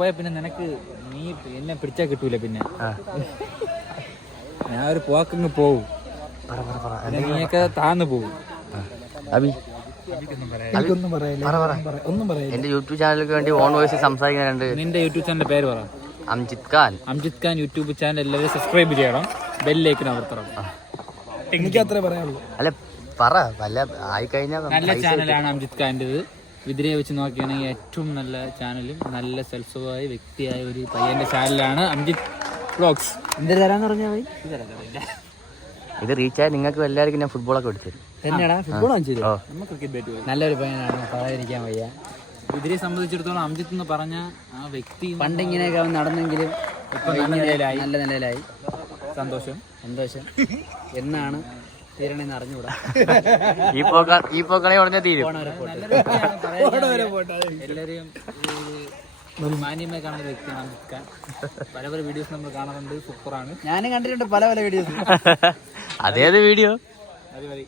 പോയാ പിന്നെ നിനക്ക് നീ എന്നെ പിടിച്ചാൽ കിട്ടൂല. പിന്നെ ഞാൻ ഒരു പോക്കങ്ങ് പോവും, നീയൊക്കെ താന്ന് പോവും. എന്റെ യൂട്യൂബ് ചാനലിലേക്ക് വേണ്ടി ഓൺ വോയിസ് സംസാരിക്കുന്നുണ്ട്. നിന്റെ യൂട്യൂബ് ചാനലിന്റെ പേര് പറ. അംജിത് ഖാൻ. അംജിത് ഖാൻ യൂട്യൂബ് ചാനൽ എല്ലാവരും സബ്സ്ക്രൈബ് ചെയ്യണം, ബെല്ലിലേക്കിന് അമർത്തണം. എനിക്ക് അത്രേ പറയാനുള്ളൂ. അല്ല പറ, വല്ല ആയിക്കഴിഞ്ഞാൽ നല്ല ചാനലാണ് അംജിത് ഖാൻ്റെത്. ഇതിനെ വെച്ച് നോക്കുകയാണെങ്കിൽ ഏറ്റവും നല്ല ചാനലും നല്ല സെൽഫായ വ്യക്തിയായ ഒരു പയ്യന്റെ ചാനലാണ് അംജിത് വ്ളോഗ്സ്. എന്തൊരു തരാന്ന് പറഞ്ഞാൽ ഇത് റീച്ച് ആയി നിങ്ങൾക്ക് എല്ലാവർക്കും ഞാൻ ഫുട്ബോളൊക്കെ എടുത്തു തന്നെയാടാ. ഫുട്ബോൾ നല്ലൊരു പയ്യനാണ്, പറയാതിരിക്കാൻ വയ്യ. ഇതിനെ സംബന്ധിച്ചിടത്തോളം അംജിത്ത് എന്ന് പറഞ്ഞ ആ വ്യക്തി പണ്ട് ഇങ്ങനെയൊക്കെ നടന്നെങ്കിലും ഇപ്പൊ നല്ല നിലയിലായി. സന്തോഷം എന്നാണ് തീരണെന്ന് അറിഞ്ഞുകൂടാ. ഈ പോക്കണെ ഉടനെ തീരും. എല്ലാവരെയും മാന്യമായി കാണുന്ന വ്യക്തിയാണ് അംജിത് ഖാൻ. പല പല വീഡിയോസ് നമ്മൾ കാണാറുണ്ട്, സൂപ്പറാണ്. ഞാനും കണ്ടിട്ടുണ്ട് പല വീഡിയോസ്. അതേത് വീഡിയോ? അത് മതി.